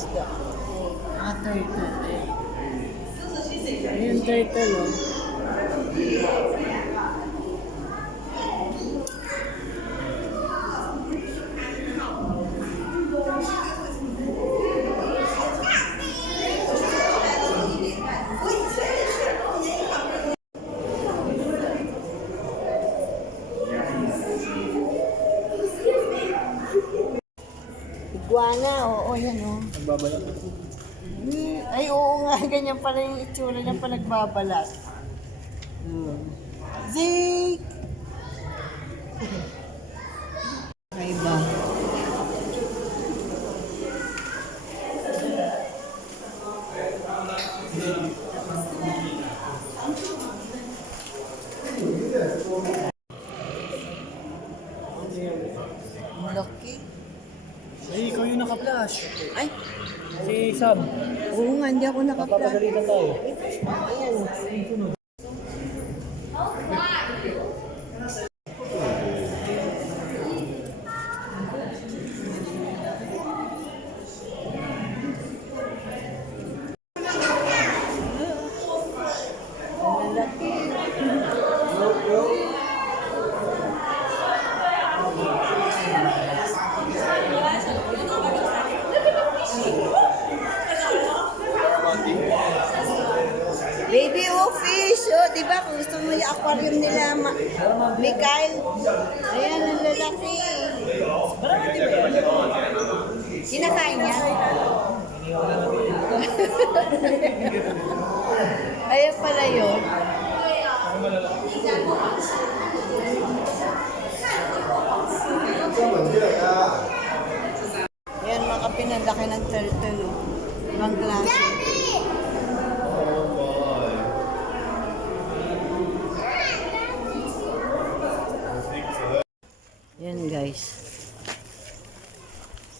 isda. Turtle eh. Ayun, turtle oh. Iguana, oo, yan oh. Nagbabalak. Ay, oo nga, ganyan pala yung itsura niya pa nagbabalat. Zeke! Ay ba? Laki. Ay, ikaw yung naka-flash. Ay, Si Sam. oo nga, hindi ako nakapla. Papagalitan tayo. Baby fish, oh, di ba? Kung gusto mo yung aquarium nila, Mikael. Ayan, ang lalaki. Kinakain niya? Ayan pala yun. Ayan, mga pinalaki ng turtle, oh. Ibang klase. Yan guys.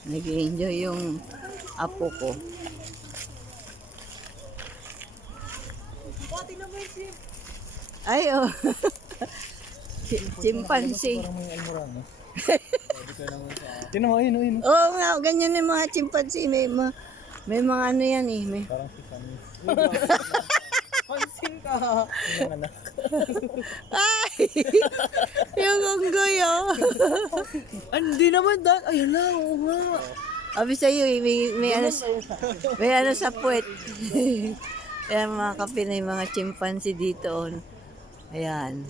Nag-enjoy yung apo ko. Ay, oh. Chimpanzee. Parang may almoran, no? Tinan mo, ayun, ayun. Oo nga, ganyan yung mga chimpanzee. May mga ano yan eh. May... Parang si Sam. Pansin ka. Yung anak. Ay! Yung unggoy, oh. Hindi naman dahil. Ayun na, oo nga. Sabi sa'yo eh, may ano sa puwet. Ayan mga kapinay, mga chimpanzee dito. Oh. Ayan.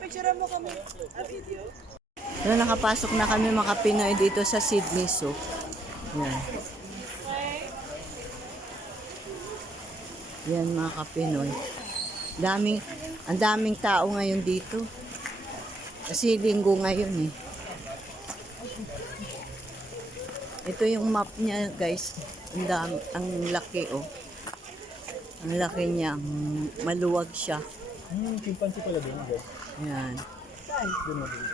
Picture mo kami. Video. So, nakapasok na kami mga Pinoy dito sa Sydney Zoo. Yan. Yan mga kapinoy. Ang daming tao ngayon dito. Kasi linggo ngayon eh. Ito yung map niya guys. Ang laki oh. Ang laki niya. Maluwag siya. Chimpanzee pala din, guys. Yan. Doon mo din.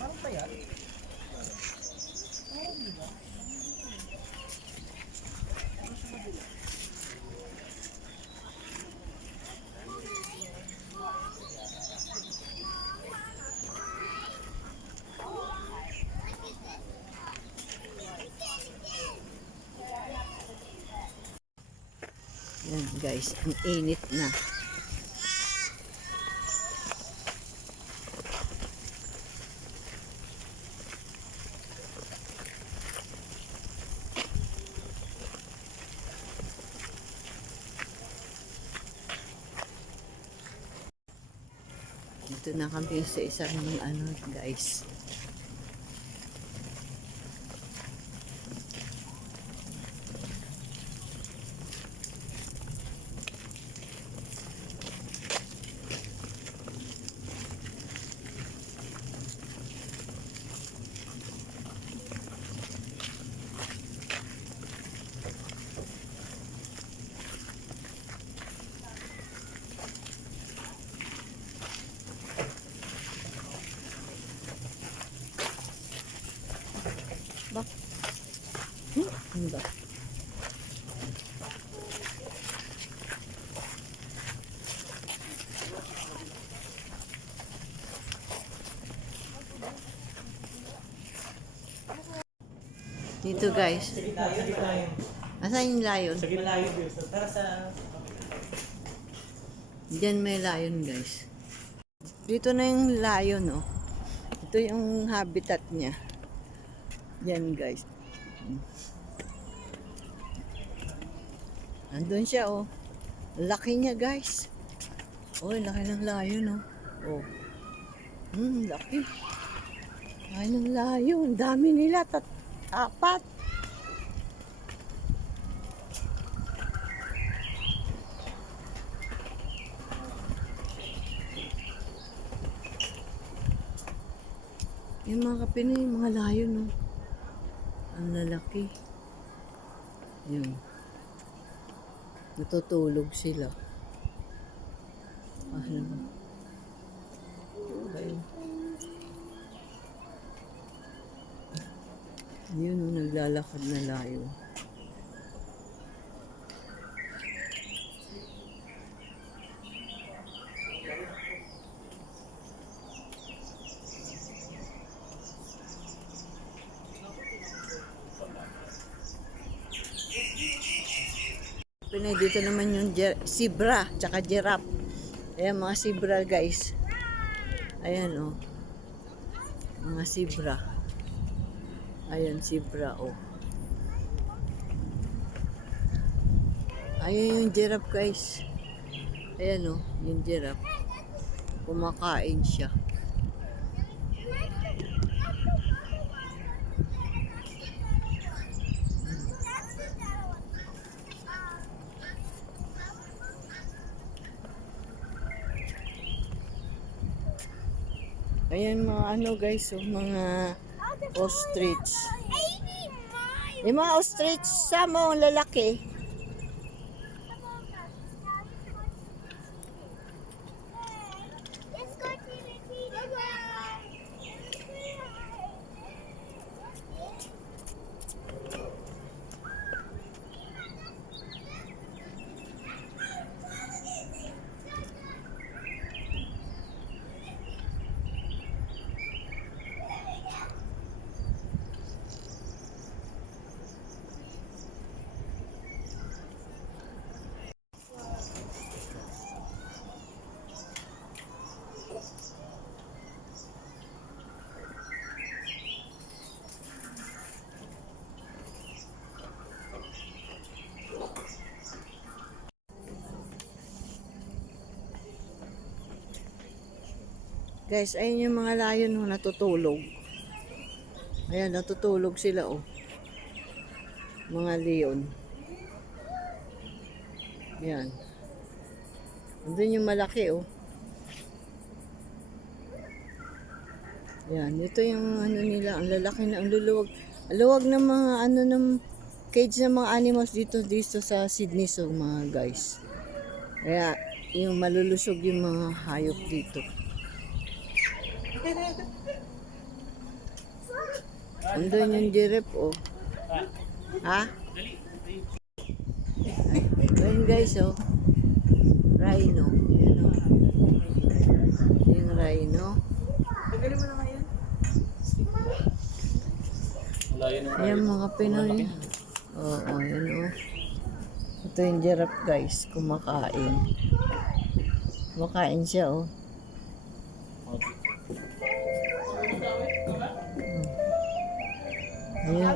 Parang tayat. Yan guys, ang init na. Dito na kami sa isang ano guys. Dito guys. Asan yung lion? Malayo din. Tara sa... Diyan may lion guys. Dito na yung lion, oh. Ito yung habitat niya. Yan guys. Andun siya, oh. Laki niya guys. Oh, laki ng lion, oh. Oh. Laki. Laki ng lion. Dami nila. Apat. Yung mga kapinoy, mga lion, oh. Ang lalaki. Yun. Natutulog sila. Ano ba? Ayun. Yun, oh, naglalakad na lion. Pinay dito naman yung zebra, tsaka giraffe. Ayan mga zebra guys. Ayan oh. Mga zebra. Ayan zebra oh. Ayan yung giraffe guys. Ayan oh, yung giraffe. Kumakain siya. Ayan mga ano guys, oh, mga ostrich. Yung mga ostrich sa mga lalaki. Guys, ayun yung mga lion oh, natutulog. Ayan, natutulog sila oh. Mga leon. Ayan. Andun yung malaki oh. Ayan, ito yung ano nila, ang lalaki na, ang luluwag. Ang luwag ng mga ano ng cage ng mga animals dito sa Sydney so mga guys. Kaya yung malulusog yung mga hayop dito. Andun yung giraffe oh. Ha? Ayun guys oh. Rhino. Ayan oh. Yung rhino. Ayan mga Pinoy. Oo, yun oh. Ito yung giraffe guys, kumakain. Kumakain siya oh. Ayan.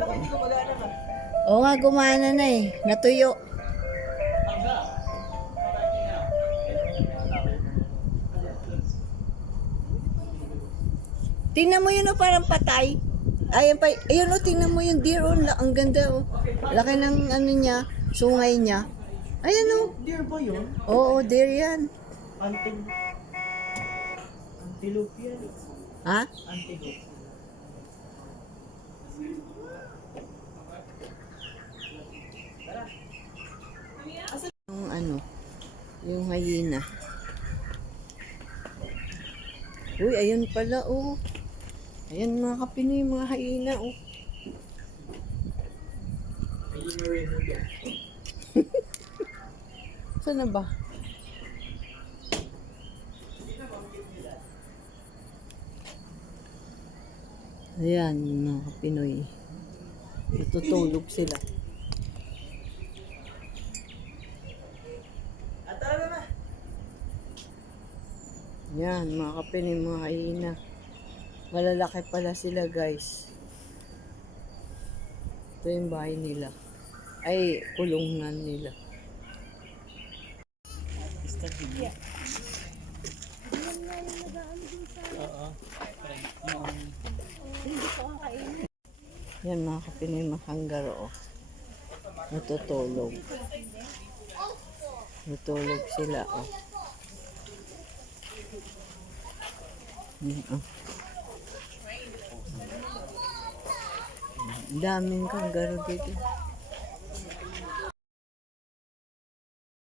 Oo nga, gumana na eh. Natuyo. Tingnan mo yun oh, parang patay. Ayun pa, ayun oh, tingnan mo yung deer oh. Ang ganda oh. Laki ng ano niya, sungay niya. Ayan oh. Deer ba yun? Oo, deer yan. Antelope yan. Ha? Antelope. Yung ano, yung hyena. Uy, ayun pala oh. Ayan mga kapinoy, mga hyena oh. Saan na ba? Ayan mga kapinoy. Natutulog sila. Yan, mga kapiling, mga hyena. Malalaki pala sila, guys. Ito yung bahay nila. Ay, kulungan nila. Yan, mga kapiling, mga kanggaro. Oh. Natutulog. Natutulog sila, oh. Oh. Daming kanggaro dito.